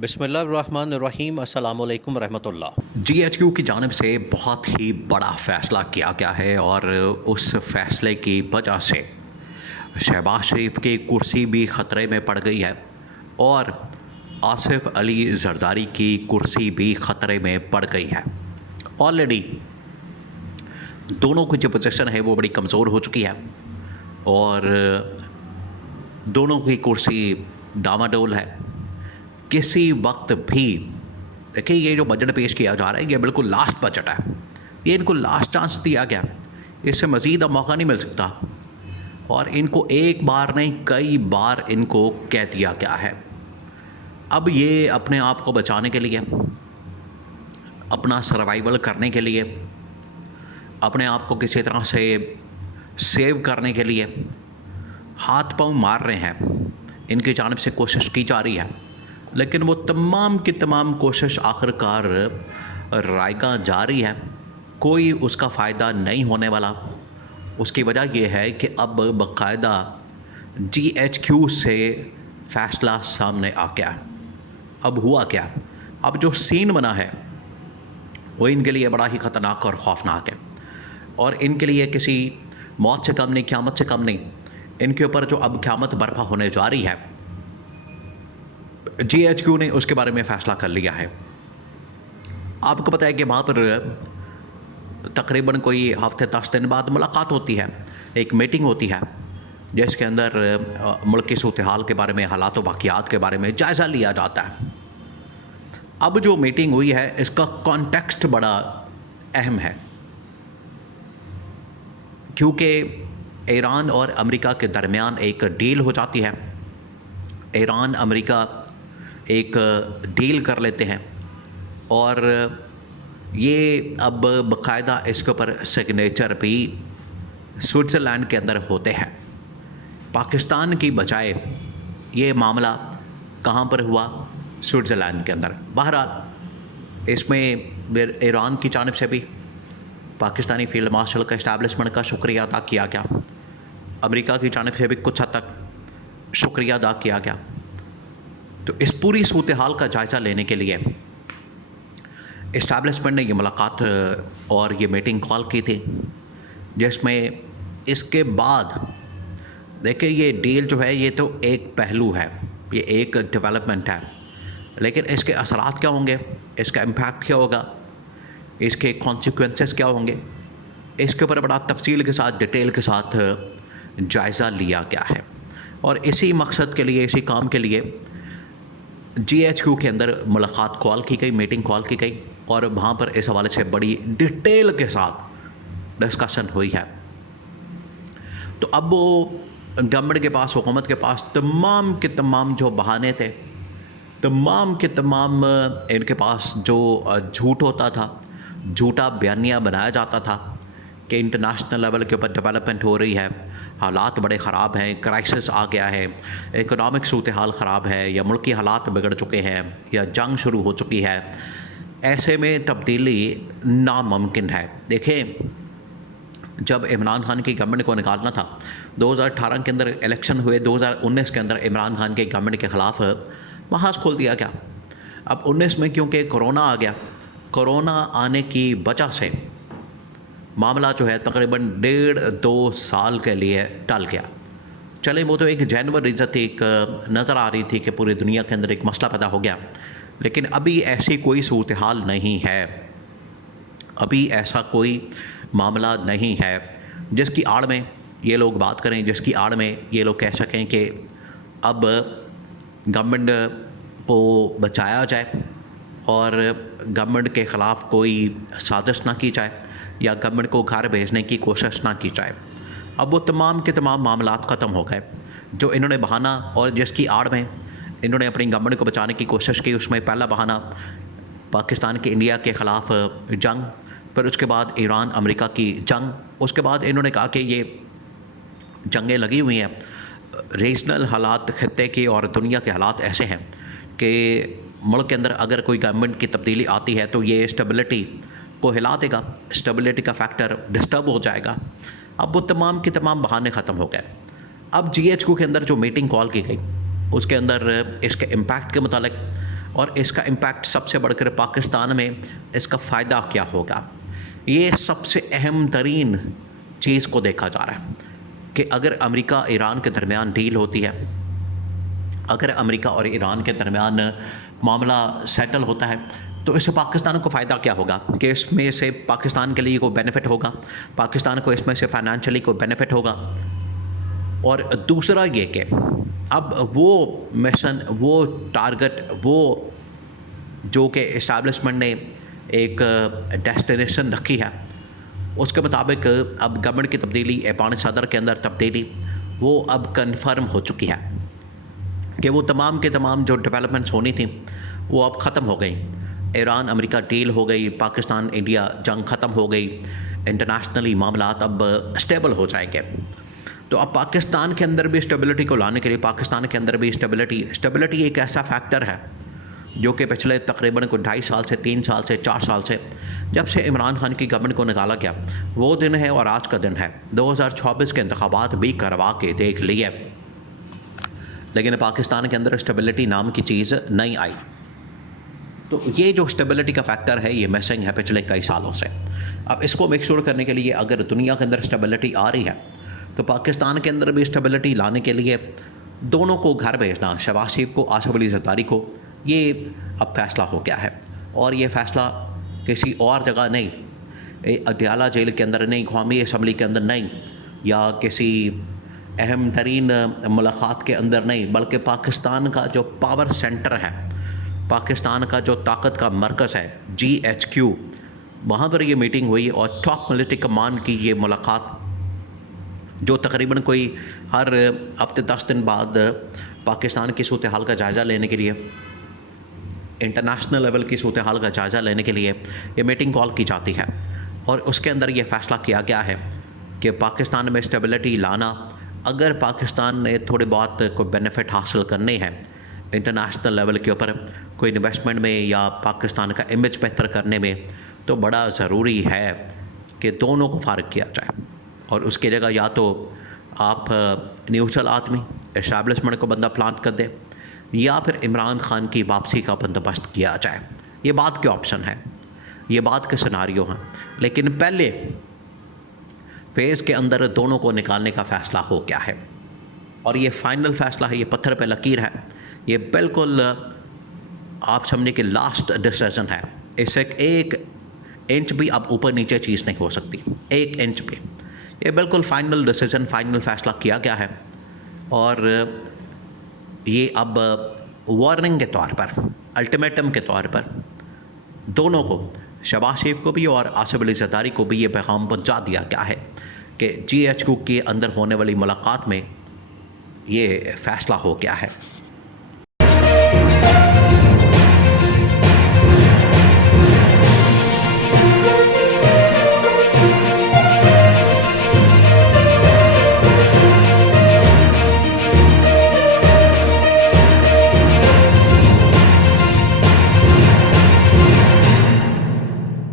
बिस्मिल्लाहिर्रहमानिर्रहीम अस्सलामुअलैकुम रहमतुल्लाह। जीएचक्यू की जानिब से बहुत ही बड़ा फ़ैसला किया गया है और उस फ़ैसले की वजह से शहबाज शरीफ की कुर्सी भी ख़तरे में पड़ गई है और आसिफ अली जरदारी की कुर्सी भी ख़तरे में पड़ गई है। ऑलरेडी दोनों की जो पोजीशन है वो बड़ी कमज़ोर हो चुकी है और दोनों की कुर्सी डामाडोल है। किसी वक्त भी देखिए, ये जो बजट पेश किया जा रहा है ये बिल्कुल लास्ट बजट है, ये इनको लास्ट चांस दिया गया, इससे मज़ीद अब मौका नहीं मिल सकता और इनको एक बार नहीं कई बार इनको कह दिया गया है। अब ये अपने आप को बचाने के लिए, अपना सर्वाइवल करने के लिए, अपने आप को किसी तरह से सेव करने के लिए हाथ पांव मार रहे हैं। इनकी जानिब से कोशिश की जा रही है, लेकिन वो तमाम की तमाम कोशिश आखिरकार रायगा जा रही है, कोई उसका फ़ायदा नहीं होने वाला। उसकी वजह यह है कि अब बाकायदा जीएचक्यू से फ़ैसला सामने आ गया। अब हुआ क्या, अब जो सीन बना है वो इनके लिए बड़ा ही ख़तरनाक और ख़ौफनाक है और इनके लिए किसी मौत से कम नहीं, क़यामत से कम नहीं। इनके ऊपर जो अब क़यामत बर्पा होने जा रही है, जीएचक्यू ने उसके बारे में फ़ैसला कर लिया है। आपको पता है कि वहाँ पर तकरीबन कोई हफ्ते 10 दिन बाद मुलाकात होती है, एक मीटिंग होती है जिसके अंदर मुल्क की सूरत हाल के बारे में, हालात व वाक़ियात के बारे में जायज़ा लिया जाता है। अब जो मीटिंग हुई है इसका कॉन्टेक्स्ट बड़ा अहम है, क्योंकि ईरान और अमेरिका के दरमियान एक डील हो जाती है। ईरान अमेरिका एक डील कर लेते हैं और ये अब बाकायदा इसके ऊपर सिग्नेचर भी स्विट्ज़रलैंड के अंदर होते हैं। पाकिस्तान की बजाय ये मामला कहाँ पर हुआ, स्विट्ज़रलैंड के अंदर। बहरहाल इसमें ईरान की जानिब से भी पाकिस्तानी फील्ड मार्शल का इस्टेब्लिशमेंट का शुक्रिया अदा किया गया, अमेरिका की जानिब से भी कुछ हद तक शुक्रिया अदा किया गया। तो इस पूरी सूरत हाल का जायज़ा लेने के लिए इस्टेब्लिशमेंट ने ये मुलाकात और ये मीटिंग कॉल की थी, जिसमें इसके बाद देखिए ये डील जो है ये तो एक पहलू है, ये एक डेवलपमेंट है, लेकिन इसके असरात क्या होंगे, इसका इम्पैक्ट क्या होगा, इसके कॉन्सिक्वेंसेस क्या होंगे, इसके ऊपर बड़ा तफसील के साथ, डिटेल के साथ जायज़ा लिया गया है। और इसी मकसद के लिए, इसी काम के लिए जीएचक्यू के अंदर मुलाकात कॉल की गई, मीटिंग कॉल की गई और वहाँ पर इस हवाले से बड़ी डिटेल के साथ डिस्कशन हुई है। तो अब वो गवर्नमेंट के पास, हुकूमत के पास तमाम के तमाम जो बहाने थे, तमाम के तमाम इनके पास जो झूठ होता था, झूठा बयानिया बनाया जाता था कि इंटरनेशनल लेवल के ऊपर डेवलपमेंट हो रही है, हालात बड़े ख़राब हैं, क्राइसिस आ गया है, इकोनॉमिक सूरत हाल ख़राब है, या मुल्की हालात बिगड़ चुके हैं, या जंग शुरू हो चुकी है। ऐसे में तब्दीली नामुमकिन है। देखें, जब इमरान खान की गवर्नमेंट को निकालना था, 2018 के अंदर इलेक्शन हुए, 2019 के अंदर इमरान खान के गवर्नमेंट के ख़िलाफ़ महाज खोल दिया गया। अब 19 में क्योंकि कोरोना आ गया, कोरोना आने की वजह से मामला जो है तकरीबन 1.5-2 साल के लिए टल गया। चले, वो तो एक जेन्युइन रीज़न थी, एक नज़र आ रही थी कि पूरी दुनिया के अंदर एक मसला पैदा हो गया, लेकिन अभी ऐसी कोई सूरत हाल नहीं है, अभी ऐसा कोई मामला नहीं है जिसकी आड़ में ये लोग बात करें, जिसकी आड़ में ये लोग कह सकें कि अब गवर्नमेंट को बचाया जाए और गवर्नमेंट के ख़िलाफ़ कोई साजिश ना की जाए या गवर्नमेंट को घर भेजने की कोशिश ना की जाए। अब वो तमाम के तमाम मामलात ख़त्म हो गए जो इन्होंने बहाना और जिसकी आड़ में इन्होंने अपनी गवर्नमेंट को बचाने की कोशिश की। उसमें पहला बहाना पाकिस्तान के इंडिया के ख़िलाफ़ जंग, फिर उसके बाद ईरान अमेरिका की जंग, उसके बाद इन्होंने कहा कि ये जंगें लगी हुई हैं, रीजनल हालात खत्ते के और दुनिया के हालात ऐसे हैं कि मुल्क के अंदर अगर कोई गवर्नमेंट की तब्दीली आती है तो ये स्टेबिलिटी को हिला देगा, स्टेबिलिटी का फैक्टर डिस्टर्ब हो जाएगा। अब वो तमाम के तमाम बहाने ख़त्म हो गए। अब जीएचक्यू के अंदर जो मीटिंग कॉल की गई उसके अंदर इसके इम्पैक्ट के मुतालिक और इसका इम्पैक्ट सबसे बढ़कर पाकिस्तान में इसका फ़ायदा क्या होगा, ये सबसे अहम तरीन चीज़ को देखा जा रहा है कि अगर अमेरिका ईरान के दरमियान डील होती है, अगर अमेरिका और ईरान के दरमियान मामला सेटल होता है, तो इससे पाकिस्तान को फ़ायदा क्या होगा कि इसमें से पाकिस्तान के लिए कोई बेनिफिट होगा, पाकिस्तान को इसमें से फाइनेंशियली कोई बेनिफिट होगा। और दूसरा ये कि अब वो मिशन, वो टारगेट, वो जो कि इस्टेब्लिशमेंट ने एक डेस्टिनेशन रखी है, उसके मुताबिक अब गवर्नमेंट की तब्दीली, ऐवान सदर के अंदर तब्दीली, वो अब कन्फर्म हो चुकी है कि वो तमाम के तमाम जो डेवलपमेंट्स होनी थी वो अब ख़त्म हो गई। ईरान अमेरिका डील हो गई, पाकिस्तान इंडिया जंग ख़त्म हो गई, इंटरनेशनली मामलात अब स्टेबल हो जाएंगे। तो अब पाकिस्तान के अंदर भी स्टेबिलिटी को लाने के लिए, पाकिस्तान के अंदर भी स्टेबिलिटी एक ऐसा फैक्टर है जो कि पिछले तकरीबन को 2.5 साल से 3 साल से 4 साल से जब से इमरान खान की गवर्नमेंट को निकाला गया वो दिन है और आज का दिन है। 2024 के इंतखाबात भी करवा के देख लिए, लेकिन पाकिस्तान के अंदर स्टेबिलिटी नाम की चीज़ नहीं आई। तो ये जो स्टेबिलिटी का फैक्टर है ये मिसिंग है पिछले कई सालों से। अब इसको मेक श्योर करने के लिए अगर दुनिया के अंदर स्टेबिलिटी आ रही है तो पाकिस्तान के अंदर भी स्टेबिलिटी लाने के लिए दोनों को घर भेजना, शहबाज शरीफ को, आसिफ अली जरदारी को, ये अब फैसला हो गया है। और ये फ़ैसला किसी और जगह नहीं, अडयाला जेल के अंदर नहीं, कौमी असम्बली के अंदर नहीं, या किसी अहम तरीन मुलाकात के अंदर नहीं, बल्कि पाकिस्तान का जो पावर सेंटर है, पाकिस्तान का जो ताकत का मरकज़ है GHQ, वहाँ पर ये मीटिंग हुई और टॉप मिलिट्री कमान की ये मुलाकात, जो तकरीबन कोई हर हफ्ते 10 दिन बाद पाकिस्तान की सूरत हाल का जायज़ा लेने के लिए, इंटरनेशनल लेवल की सूरत हाल का जायज़ा लेने के लिए ये मीटिंग कॉल की जाती है। और उसके अंदर ये फ़ैसला किया गया है कि पाकिस्तान में स्टेबिलिटी लाना, अगर पाकिस्तान ने थोड़े बहुत कोई बेनिफिट हासिल करने हैं इंटरनेशनल लेवल के ऊपर, कोई इन्वेस्टमेंट में या पाकिस्तान का इमेज बेहतर करने में, तो बड़ा ज़रूरी है कि दोनों को फ़ारिग किया जाए। और उसकी जगह या तो आप न्यूट्रल आदमी, एस्टैब्लिशमेंट को बंदा प्लांट कर दे, या फिर इमरान खान की वापसी का बंदोबस्त किया जाए। ये बात के ऑप्शन है, ये बात के सिनारियो हैं, लेकिन पहले फेज़ के अंदर दोनों को निकालने का फ़ैसला हो गया है। और ये फ़ाइनल फ़ैसला है, ये पत्थर पे लकीर है, ये बिल्कुल आप समझिए कि लास्ट डिसीजन है। इससे 1 इंच भी अब ऊपर नीचे चीज़ नहीं हो सकती, 1 इंच भी। ये बिल्कुल फ़ाइनल डिसीजन, फ़ाइनल फ़ैसला किया गया है। और ये अब वार्निंग के तौर पर, अल्टीमेटम के तौर पर दोनों को, शहबाज शरीफ को भी और आसिफ अली जरदारी को भी ये पैगाम पहुंचा दिया गया है कि GHQ के अंदर होने वाली मुलाकात में ये फ़ैसला हो गया है।